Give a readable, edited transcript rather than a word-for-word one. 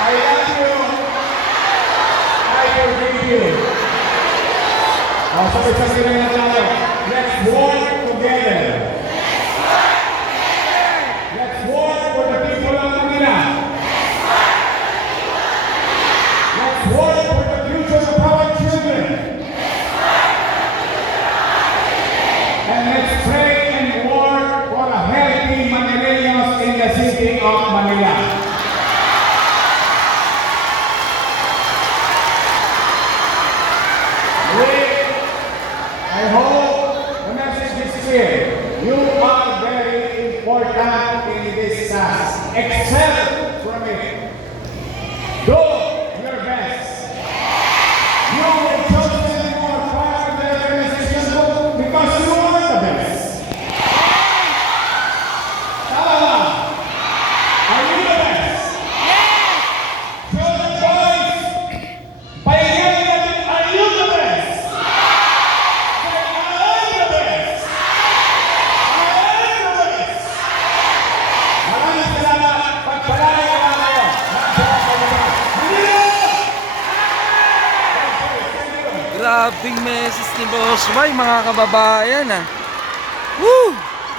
I love you. I forgive you. Sabay-sabay na lang tayo. Let's work together. Let's work for the people of Manila. Let's work for the future of our children. And let's pray and work for a healthy Manileños in the city of Manila. I hope the message is clear. You are very important in this task. Excel from it. Do your best. You will chosen for part of the organization because you are the best. Tama. Are you the best? Yes. Children, boys, pahingan natin, are you the best? Grabing message ni Boss Bay, mga kababayan ah. Woo!